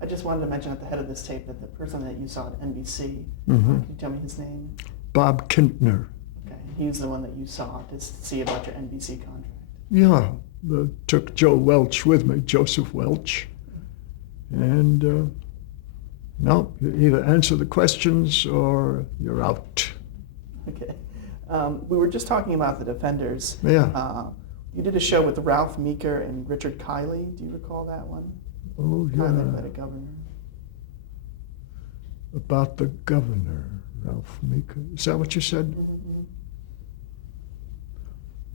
I just wanted to mention at the head of this tape that the person that you saw at NBC, Mm-hmm. can you tell me his name? Bob Kintner. Okay, he's the one that you saw to see about your NBC contract. Yeah, took Joe Welch with me, Joseph Welch. And no, you either answer the questions or you're out. Okay. We were just talking about the Defenders. Yeah. You did a show with Ralph Meeker and Richard Kiley. Do you recall that one? Oh, Kiley played yeah. a governor. About the governor, Ralph Meeker. Is that what you said? Mm-hmm.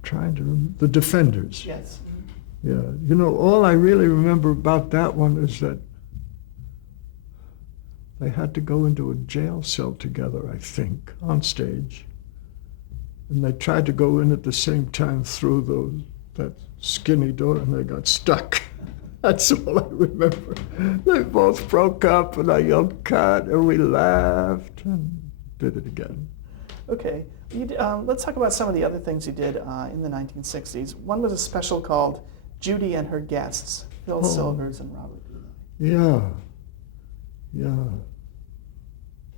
Trying to remember. The Defenders. Yes. Yeah. You know, all I really remember about that one is that they had to go into a jail cell together, I think, on stage. And they tried to go in at the same time through that skinny door, and they got stuck. That's all I remember. They both broke up, and I yelled, "Cut," and we laughed and did it again. Okay. Let's talk about some of the other things you did in the 1960s. One was a special called Judy and Her Guests, Phil Silvers and Robert Dubin. Yeah.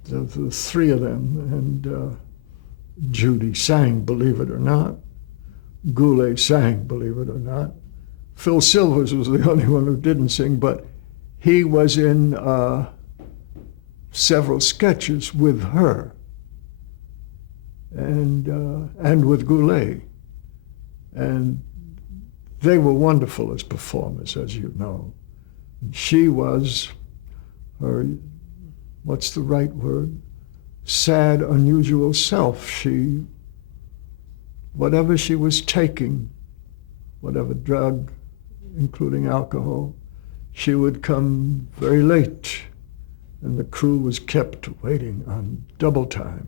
The three of them, and Judy sang, believe it or not. Goulet sang, believe it or not. Phil Silvers was the only one who didn't sing, but he was in several sketches with her and with Goulet. And they were wonderful as performers, as you know. She was her, what's the right word? Sad, unusual self. Whatever she was taking, whatever drug, including alcohol, she would come very late, and the crew was kept waiting on double time.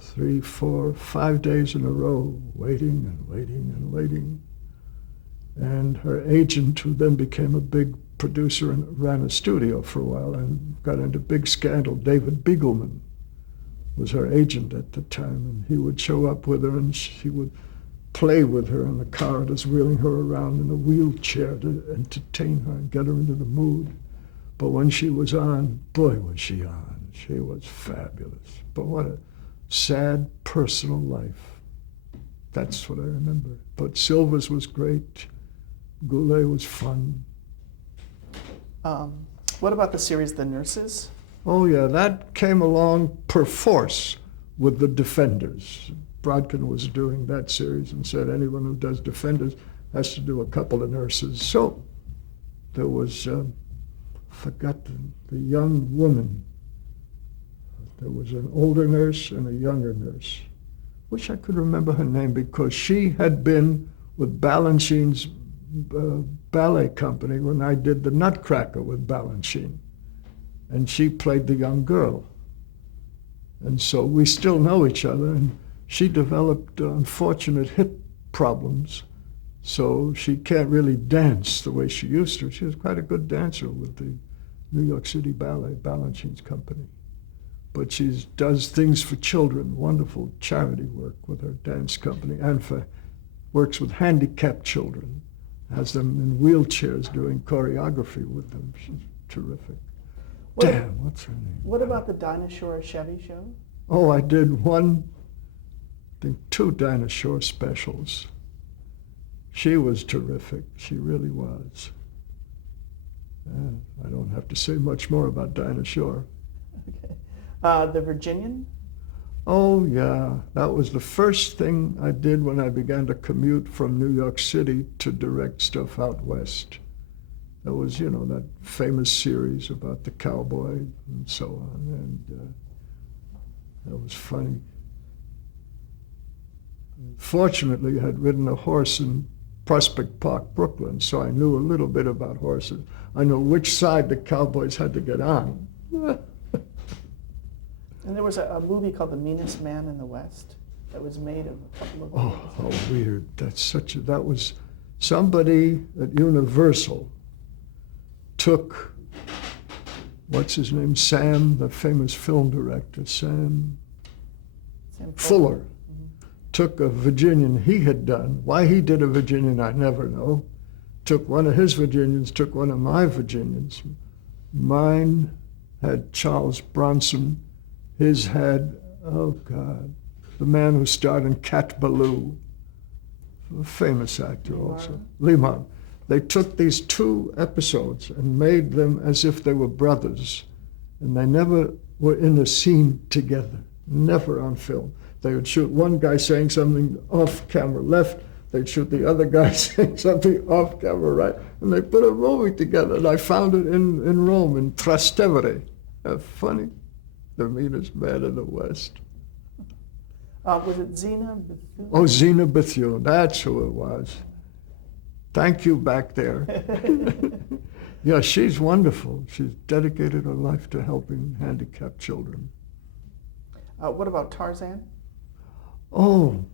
3, 4, 5 days in a row, waiting and waiting and waiting. And her agent, who then became a big producer and ran a studio for a while and got into big scandal, David Beagleman was her agent at the time, and he would show up with her and she would play with her in the corridors, wheeling her around in a wheelchair to entertain her and get her into the mood. But when she was on, boy, was she on. She was fabulous. But what a sad personal life. That's what I remember. But Silvers was great. Goulet was fun. What about the series The Nurses? Oh, yeah, that came along perforce with the Defenders. Brodkin was doing that series and said anyone who does Defenders has to do a couple of nurses. So there was, forgot the young woman. There was an older nurse and a younger nurse. Wish I could remember her name because she had been with Balanchine's ballet company when I did The Nutcracker with Balanchine. And she played the young girl. And so we still know each other, and she developed unfortunate hip problems, so she can't really dance the way she used to. She was quite a good dancer with the New York City Ballet, Balanchine's company. But she does things for children, wonderful charity work with her dance company, and works with handicapped children, has them in wheelchairs doing choreography with them. She's terrific. What's her name? What about the Dinah Shore Chevy show? Oh, I did one, I think 2 Dinah Shore specials. She was terrific. She really was. I don't have to say much more about Dinah Shore. Okay. The Virginian? Oh, yeah. That was the first thing I did when I began to commute from New York City to direct stuff out west. There was, that famous series about the cowboy and so on, and that was funny. Fortunately, I had ridden a horse in Prospect Park, Brooklyn, so I knew a little bit about horses. I knew which side the cowboys had to get on. And there was a movie called The Meanest Man in the West that was made of a couple of Oh, how weird. That was somebody at Universal took, what's his name, Sam, the famous film director, Sam Fuller, took a Virginian he had done. Why he did a Virginian, I never know. took one of his Virginians, took one of my Virginians. Mine had Charles Bronson. His had, oh God, the man who starred in Cat Ballou, a famous actor also, Lee Marvin. They took these two episodes and made them as if they were brothers, and they never were in a scene together, never on film. They would shoot one guy saying something off camera left, they'd shoot the other guy saying something off camera right, and they put a movie together, and I found it in Rome, in Trastevere. Funny, the meanest man in the West. Was it Zena Bethune? Oh, Zena Bethune, that's who it was. Thank you back there. Yeah, she's wonderful. She's dedicated her life to helping handicapped children. What about Tarzan? Oh,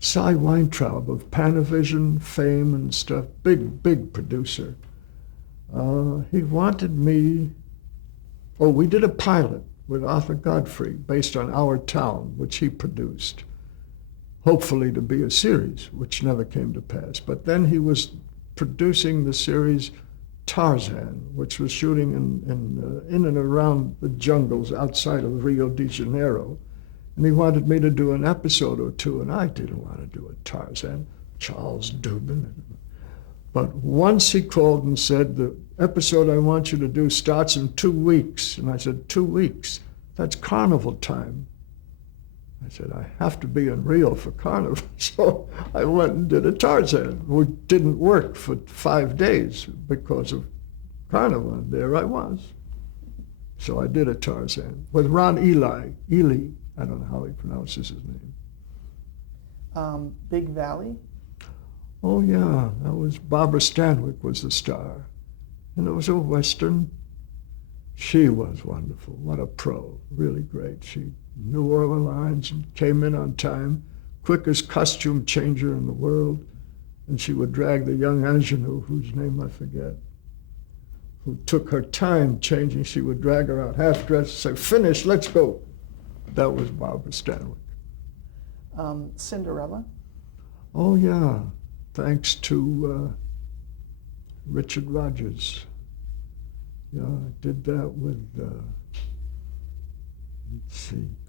Cy Weintraub of Panavision fame and stuff, big producer. He wanted me, we did a pilot with Arthur Godfrey based on Our Town, which he produced, hopefully to be a series, which never came to pass. But then he was producing the series Tarzan, which was shooting in and around the jungles outside of Rio de Janeiro. And he wanted me to do an episode or two, and I didn't want to do a Tarzan, Charles Dubin. But once he called and said, the episode I want you to do starts in 2 weeks. And I said, 2 weeks? That's carnival time. I said, I have to be in Rio for carnival. So I went and did a Tarzan, which didn't work for 5 days because of carnival. And there I was. So I did a Tarzan with Ron Ely. I don't know how he pronounces his name. Big Valley? Oh yeah, that was Barbara Stanwyck was the star. And it was a Western. She was wonderful. What a pro, really great. She knew all the lines and came in on time, quickest costume changer in the world. And she would drag the young ingenue, whose name I forget, who took her time changing. She would drag her out half-dressed, say, finish, let's go. That was Barbara Stanwyck. Cinderella? Oh yeah, thanks to Richard Rogers. Yeah, I did that with,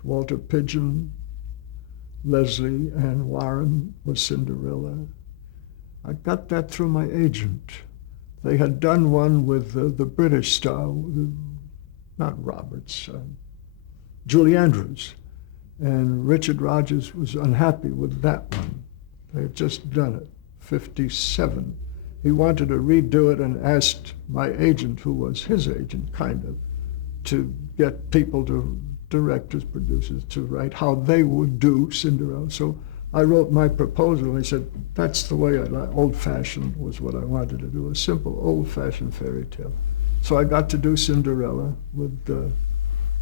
Walter Pidgeon, Leslie Ann Warren was Cinderella. I got that through my agent. They had done one with the British star, not Roberts, Julie Andrews. And Richard Rogers was unhappy with that one. They had just done it, 57. He wanted to redo it and asked my agent, who was his agent, kind of, to get people directors, producers, to write how they would do Cinderella. So I wrote my proposal, and he said, that's the way I like. Old-fashioned was what I wanted to do, a simple old-fashioned fairy tale. So I got to do Cinderella with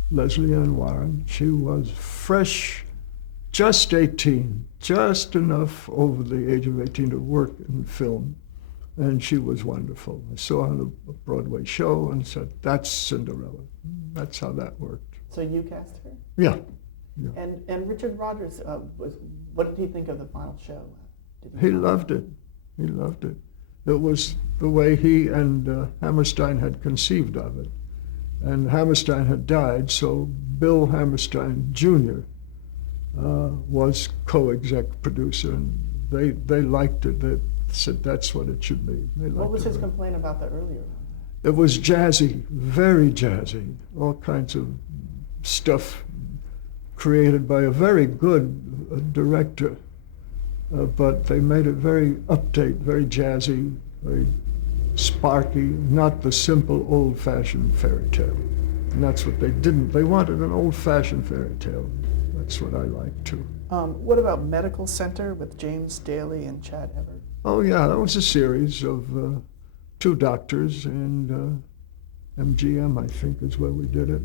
Leslie Ann Warren. She was fresh, just 18, just enough over the age of 18 to work in film. And she was wonderful. I saw her on a Broadway show and said, that's Cinderella. That's how that worked. So you cast her? Yeah. And Richard Rogers, what did he think of the final show? He loved it. He loved it. It was the way he and Hammerstein had conceived of it. And Hammerstein had died, so Bill Hammerstein Jr. Was co-exec producer, and they liked it. They said that's what it should be. What was his complaint about the earlier one? It was jazzy, very jazzy, all kinds of stuff created by a very good director, but they made it very update, very jazzy, very sparky, not the simple old-fashioned fairy tale. And that's what they didn't. They wanted an old-fashioned fairy tale. That's what I like too. What about Medical Center with James Daly and Chad Everett? Oh yeah, that was a series of 2 doctors, and MGM, I think, is where we did it.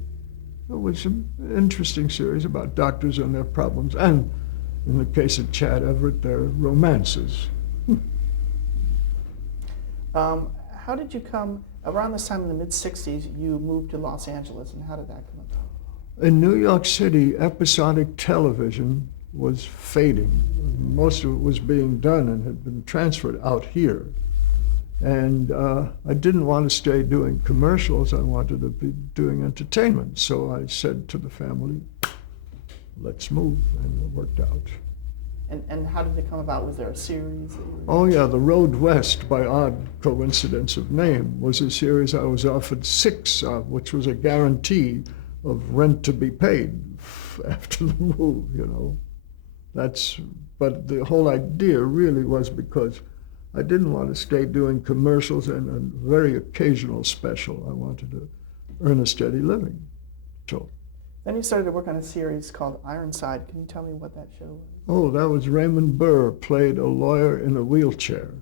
It was an interesting series about doctors and their problems, and in the case of Chad Everett, their romances. How did you come, around this time in the mid-60s, you moved to Los Angeles, and how did that come about? In New York City, episodic television was fading. Most of it was being done and had been transferred out here. And I didn't want to stay doing commercials. I wanted to be doing entertainment. So I said to the family, let's move, and it worked out. And how did it come about? Was there a series that you were... Oh yeah, The Road West, by odd coincidence of name, was a series I was offered 6 of, which was a guarantee of rent to be paid after the move, you know. But the whole idea really was because I didn't want to stay doing commercials and a very occasional special. I wanted to earn a steady living. So. Then you started to work on a series called Ironside. Can you tell me what that show was? Oh, that was Raymond Burr played a lawyer in a wheelchair.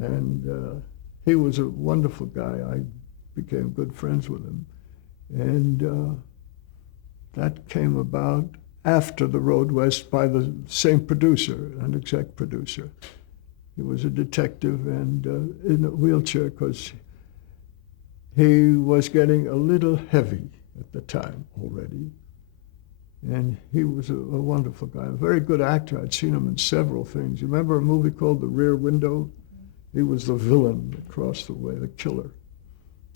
And he was a wonderful guy. I became good friends with him. And that came about after The Road West by the same producer, an exec producer. He was a detective and in a wheelchair because he was getting a little heavy at the time already. And he was a wonderful guy, a very good actor. I'd seen him in several things. You remember a movie called The Rear Window? He was the villain across the way, the killer.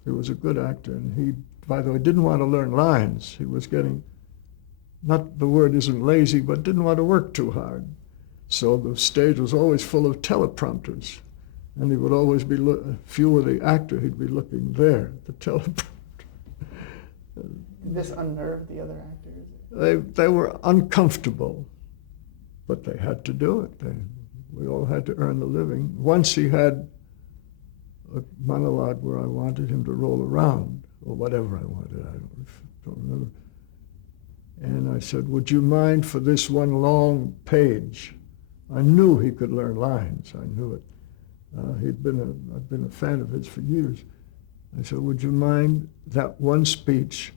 He was a good actor, and he, by the way, didn't want to learn lines. He was getting, not the word isn't lazy, but didn't want to work too hard. So the stage was always full of teleprompters, and he would always be, if you were the actor, he'd be looking there at the teleprompter. Did this unnerve the other actors? They were uncomfortable, but they had to do it. We all had to earn the living. Once he had a monologue where I wanted him to roll around, or whatever I wanted, I don't remember. And I said, would you mind for this one long page? I knew he could learn lines, I knew it. I'd been a fan of his for years. I said, would you mind that one speech,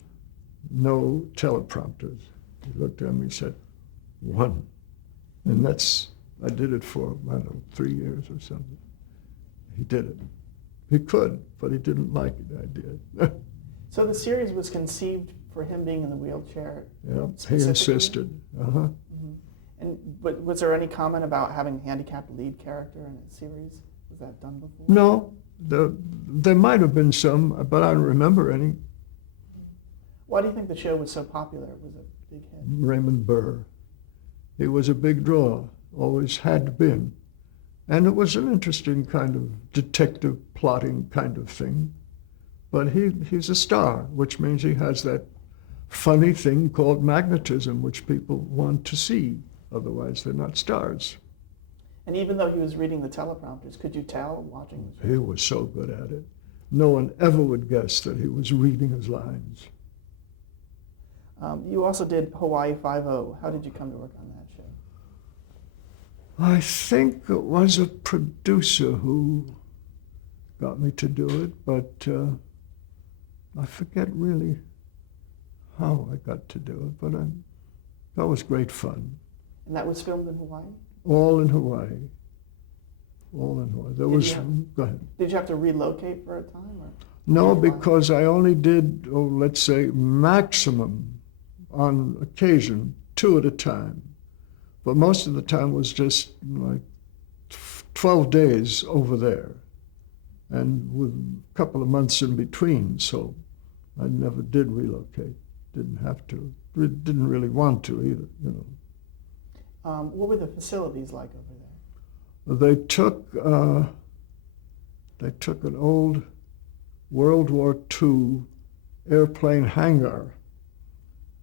no teleprompters? He looked at me and said, 1. And I did it for, I don't know, 3 years or something. He did it. He could, but he didn't like it, I did. So the series was conceived for him being in the wheelchair? Yeah, he insisted. Uh-huh. Mm-hmm. But was there any comment about having a handicapped lead character in a series? Was that done before? No, there might have been some, but I don't remember any. Why do you think the show was so popular? It was a big hit. Raymond Burr. He was a big draw, always had been. And it was an interesting kind of detective plotting kind of thing. But he's a star, which means he has that funny thing called magnetism, which people want to see. Otherwise, they're not stars. And even though he was reading the teleprompters, could you tell watching the show? He was so good at it. No one ever would guess that he was reading his lines. You also did Hawaii Five-0. How did you come to work on that show? I think it was a producer who got me to do it, but I forget really how I got to do it, but that was great fun. And that was filmed in Hawaii? All in Hawaii. All in Hawaii. Go ahead. Did you have to relocate for a time? Or? No, because I only did, let's say, maximum on occasion, 2 at a time. But most of the time was just like 12 days over there, and with a couple of months in between, so I never did relocate. Didn't have to. Didn't really want to either, you know. What were the facilities like over there? They took an old World War II airplane hangar,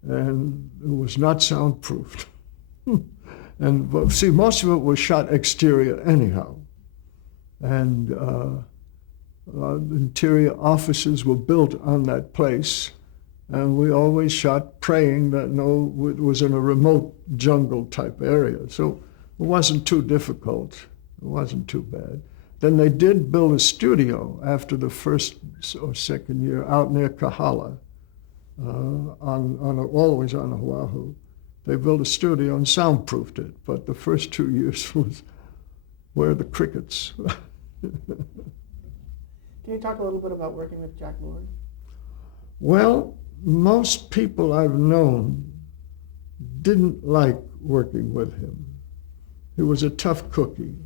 and it was not soundproofed. And see, most of it was shot exterior anyhow, and interior offices were built on that place, and we always shot praying that it was in a remote jungle type area, so it wasn't too difficult. It wasn't too bad. Then they did build a studio after the first or second year out near Kahala, always on Oahu. They built a studio and soundproofed it, but the first 2 years was where the crickets. Can you talk a little bit about working with Jack Lord? Well, most people I've known didn't like working with him. He was a tough cookie.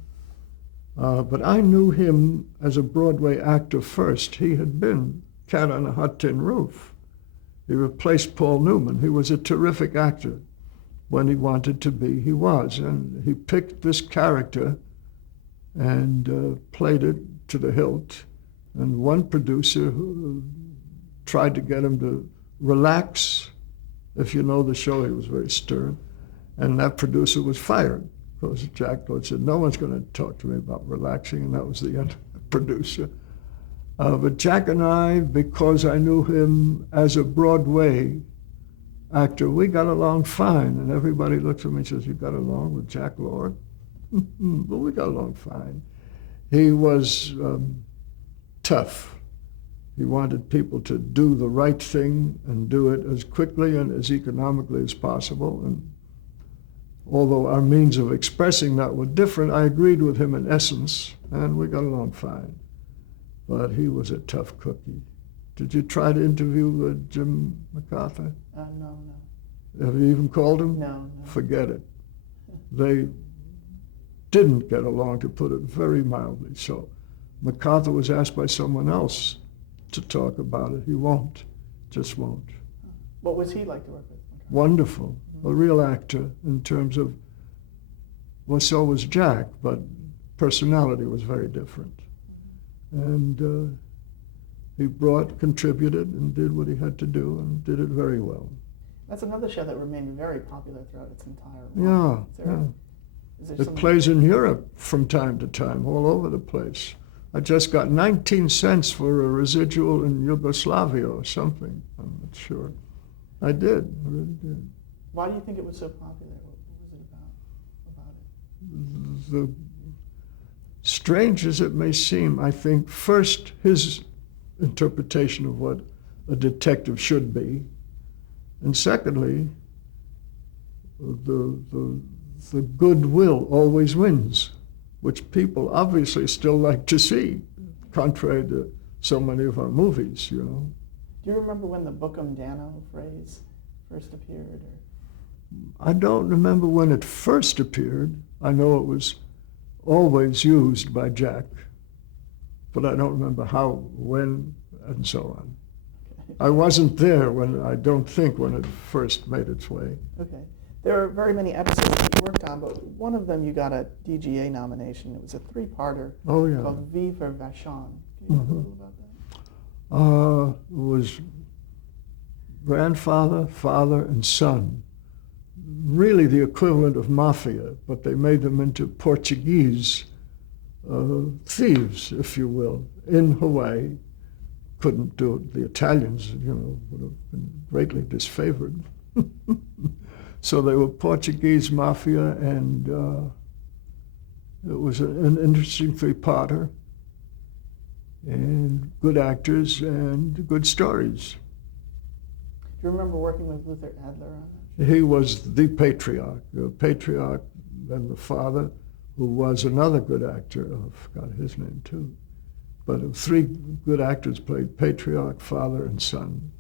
But I knew him as a Broadway actor first. He had been Cat on a Hot Tin Roof. He replaced Paul Newman. He was a terrific actor. When he wanted to be, he was. And he picked this character and played it to the hilt. And one producer who tried to get him to relax. If you know the show, he was very stern. And that producer was fired. Because Jack Lord said, no one's going to talk to me about relaxing, and that was the end of the producer. But Jack and I, because I knew him as a Broadway actor, we got along fine. And everybody looks at me and says, you got along with Jack Lord? But we got along fine. He was tough. He wanted people to do the right thing and do it as quickly and as economically as possible. And although our means of expressing that were different, I agreed with him in essence, and we got along fine. But he was a tough cookie. Did you try to interview Jim MacArthur? No. Have you even called him? No. Forget it. They didn't get along, to put it very mildly. So MacArthur was asked by someone else to talk about it. He won't, just won't. What was he like to work with? Wonderful, a real actor in terms of, well, so was Jack, but personality was very different. And he contributed and did what he had to do and did it very well. That's another show that remained very popular throughout its entire run. Yeah. It plays in Europe from time to time, all over the place. I just got 19 cents for a residual in Yugoslavia or something. I'm not sure. I really did. Why do you think it was so popular? What was it about it? The strange as it may seem, I think first his interpretation of what a detective should be, and secondly, the goodwill always wins, which people obviously still like to see, contrary to so many of our movies, you know. Do you remember when the Bookum Dano phrase first appeared? I don't remember when it first appeared. I know it was always used by Jack, but I don't remember how, when, and so on. Okay. I wasn't there I don't think, when it first made its way. Okay. There are very many episodes that you worked on, but one of them you got a DGA nomination. It was a three-parter called V for Vachon. Can you talk a little about that? It was grandfather, father, and son. Really the equivalent of mafia, but they made them into Portuguese thieves, if you will, in Hawaii. Couldn't do it. The Italians, would have been greatly disfavored. So they were Portuguese mafia, and it was an interesting three-parter, and good actors and good stories. Do you remember working with Luther Adler on it? He was the patriarch and the father, who was another good actor. I forgot his name too. But three good actors played patriarch, father, and son.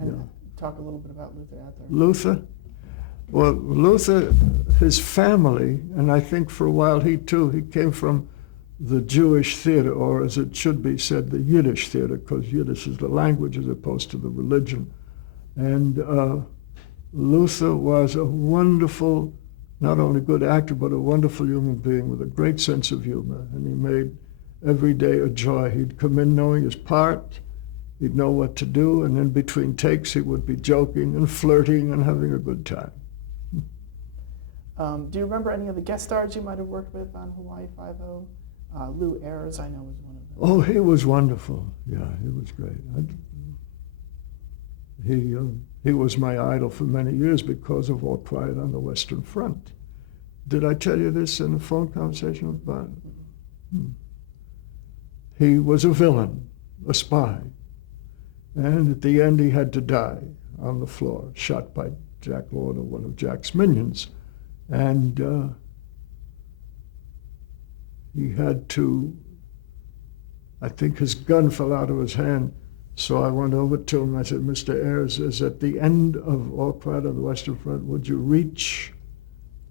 And talk a little bit about Luther Adler. Luther? Well, Luther, his family, and I think for a while he came from the Jewish theater, or as it should be said, the Yiddish theater, because Yiddish is the language as opposed to the religion. And Luther was a wonderful, not only good actor, but a wonderful human being with a great sense of humor. And he made every day a joy. He'd come in knowing his part, he'd know what to do, and in between takes he would be joking and flirting and having a good time. Do you remember any of the guest stars you might have worked with on Hawaii Five-0? Lou Ayres, I know, was one of them. Oh, he was wonderful. Yeah, he was great. He was my idol for many years because of All Quiet on the Western Front. Did I tell you this in a phone conversation with Bob? He was a villain, a spy. And at the end, he had to die on the floor, shot by Jack Lord or one of Jack's minions. And he had to, I think his gun fell out of his hand. So I went over to him. I said, Mr. Ayres, is at the end of All Quiet on the Western Front, would you reach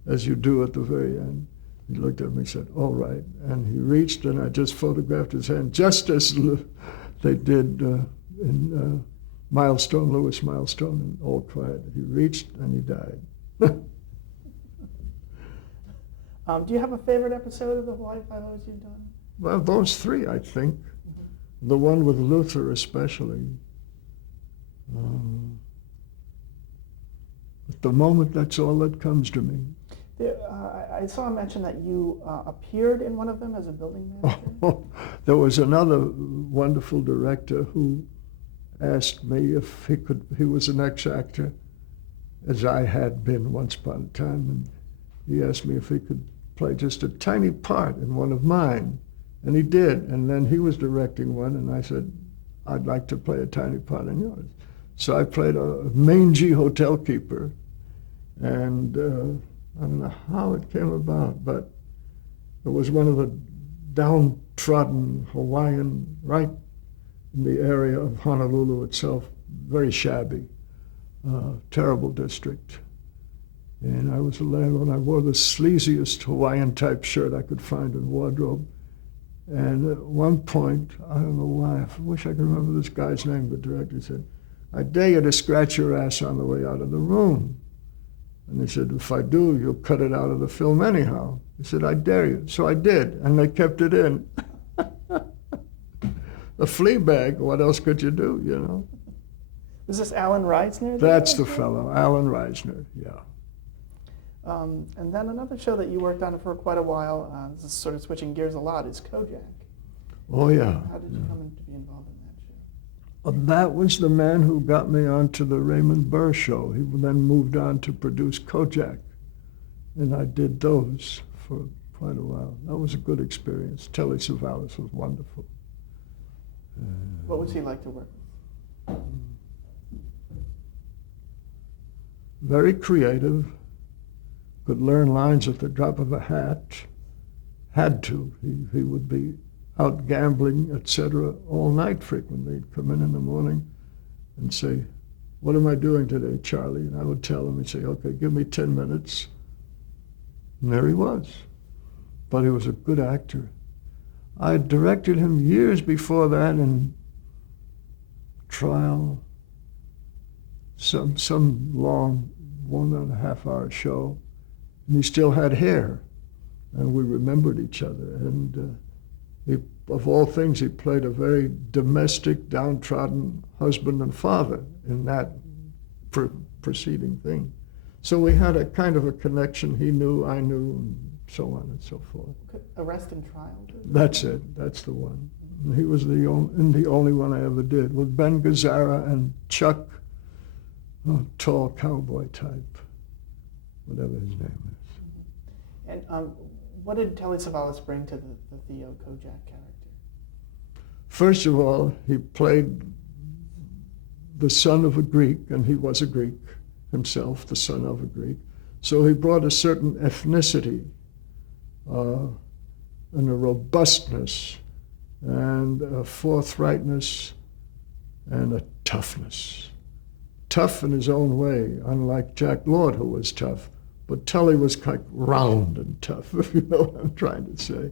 as you do at the very end? He looked at me and said, all right. And he reached, and I just photographed his hand, just as they did in Milestone, Lewis Milestone, and All Quiet. He reached, and he died. Do you have a favorite episode of the Hawaii Five-O's you've done? Well, those three, I think. The one with Luther especially. At the moment, that's all that comes to me. I saw a mention that you appeared in one of them as a building manager. There was another wonderful director who asked me if he was an ex-actor, as I had been once upon a time, and he asked me if he could play just a tiny part in one of mine. And he did, and then he was directing one, and I said, I'd like to play a tiny part in yours. So I played a mangy hotel keeper, and I don't know how it came about, but it was one of the downtrodden Hawaiian, right in the area of Honolulu itself, very shabby, terrible district. And I was a landlord. I wore the sleaziest Hawaiian-type shirt I could find in wardrobe. And at one point, I don't know why, I wish I could remember this guy's name, the director said, I dare you to scratch your ass on the way out of the room. And he said, if I do, you'll cut it out of the film anyhow. He said, I dare you. So I did, and they kept it in. A flea bag, what else could you do, you know? Was this Alan Reisner? That's the fellow, Alan Reisner, yeah. And then another show that you worked on for quite a while, this is sort of switching gears a lot, is Kojak. Oh, yeah. How did you come to be involved in that show? Well, that was the man who got me onto the Raymond Burr show. He then moved on to produce Kojak, and I did those for quite a while. That was a good experience. Telly Savalas was wonderful. What was he like to work with? Very creative. Could learn lines at the drop of a hat. Had to. He would be out gambling, etc., all night frequently. He'd come in the morning and say, what am I doing today, Charlie? And I would tell him, he'd say, okay, give me 10 minutes. And there he was. But he was a good actor. I directed him years before that in Trial, some long 1.5-hour show. And he still had hair, and we remembered each other. And of all things, he played a very domestic, downtrodden husband and father in that preceding thing. So we had a kind of a connection. He knew, I knew, and so on and so forth. Arrest and Trial? That's it. That's the one. And he was the only one I ever did, with Ben Gazzara and Chuck, a tall cowboy type, whatever his name is. And what did Telly Savalas bring to the Theo Kojak character? First of all, he played the son of a Greek, and he was a Greek himself, the son of a Greek. So he brought a certain ethnicity and a robustness and a forthrightness and a toughness. Tough in his own way, unlike Jack Lord, who was tough. But Telly was kind of round and tough, if you know what I'm trying to say.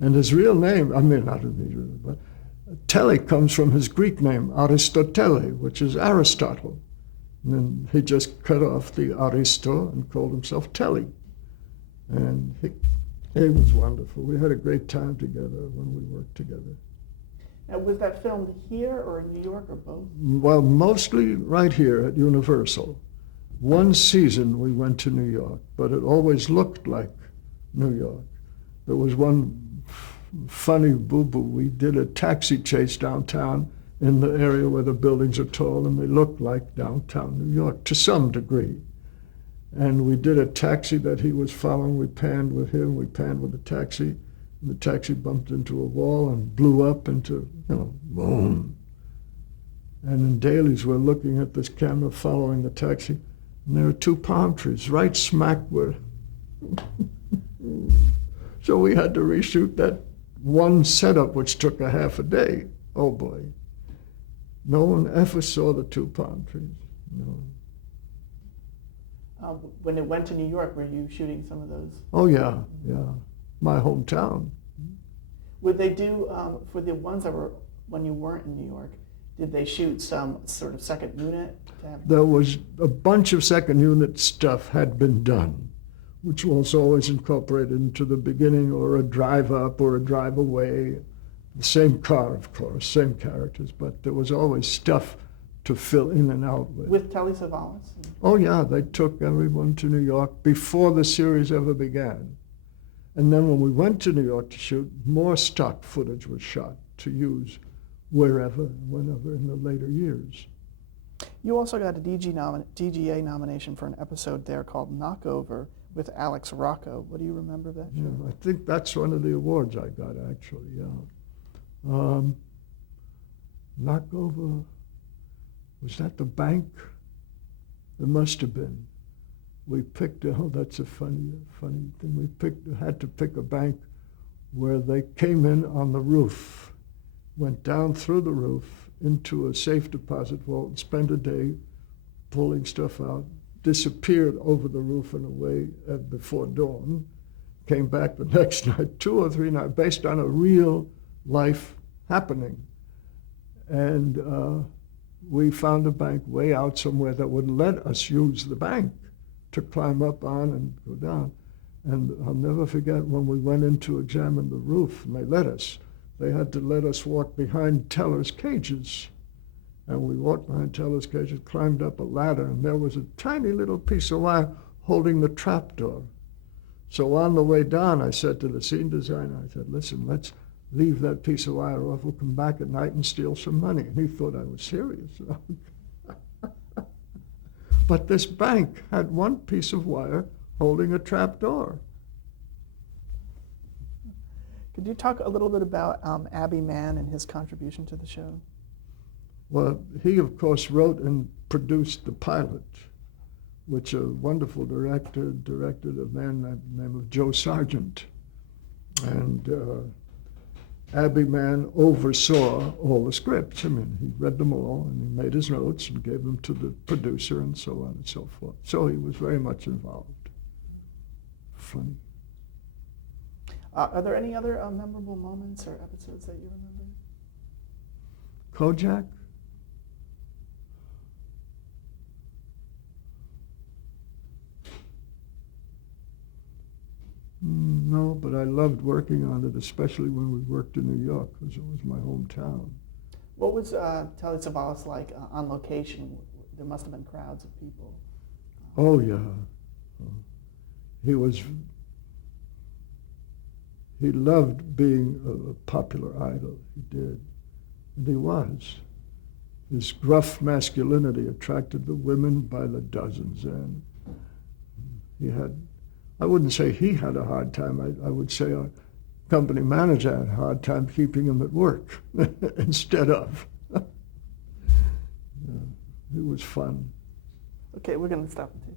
And his real name, I mean, not really, but Telly comes from his Greek name, Aristotele, which is Aristotle. And then he just cut off the Aristo and called himself Telly. And he was wonderful. We had a great time together when we worked together. Now, was that filmed here or in New York or both? Well, mostly right here at Universal. One season we went to New York, but it always looked like New York. There was one funny boo-boo. We did a taxi chase downtown in the area where the buildings are tall, and they looked like downtown New York to some degree. And we did a taxi that he was following. We panned with him, we panned with the taxi, and the taxi bumped into a wall and blew up into, boom. And in dailies, we're looking at this camera following the taxi, and there are 2 palm trees right smack where. So we had to reshoot that one setup, which took a half a day. Oh boy. No one ever saw the 2 palm trees. No. When it went to New York, were you shooting some of those? Oh, yeah, yeah. My hometown. Would they do, for the ones that were when you weren't in New York, did they shoot some sort of second unit? There was a bunch of second unit stuff had been done, which was always incorporated into the beginning, or a drive up or a drive away. The same car, of course, same characters, but there was always stuff to fill in and out with. With Telly Savalas? Oh yeah, they took everyone to New York before the series ever began. And then when we went to New York to shoot, more stock footage was shot to use wherever, whenever in the later years. You also got a DGA nomination for an episode there called Knockover with Alex Rocco. What do you remember of that show? Yeah, I think that's one of the awards I got, actually, yeah. Knockover, was that the bank? It must have been. We picked, oh, that's a funny thing. We had to pick a bank where they came in on the roof, went down through the roof into a safe deposit vault and spent a day pulling stuff out, disappeared over the roof and away before dawn, came back the next night, 2 or 3 nights, based on a real life happening. And we found a bank way out somewhere that would let us use the bank to climb up on and go down. And I'll never forget when we went in to examine the roof, and they let us. They had to let us walk behind tellers' cages. And we walked behind tellers' cages, climbed up a ladder, and there was a tiny little piece of wire holding the trapdoor. So on the way down, I said to the scene designer, I said, listen, let's leave that piece of wire off. We'll come back at night and steal some money. And he thought I was serious. But this bank had one piece of wire holding a trapdoor. Could you talk a little bit about Abby Mann and his contribution to the show? Well, he, of course, wrote and produced the pilot, which a wonderful director directed, a man by the name of Joe Sargent. And Abby Mann oversaw all the scripts. I mean, he read them all, and he made his notes and gave them to the producer and so on and so forth. So he was very much involved. Funny. Are there any other memorable moments or episodes that you remember? Kojak? No, but I loved working on it, especially when we worked in New York, because it was my hometown. What was Telly Savalas like on location? There must have been crowds of people. Oh, yeah. He loved being a popular idol. He did. And he was. His gruff masculinity attracted the women by the dozens, and he had, I wouldn't say he had a hard time. I would say our company manager had a hard time keeping him at work instead of. Yeah, it was fun. Okay, we're going to stop the tape.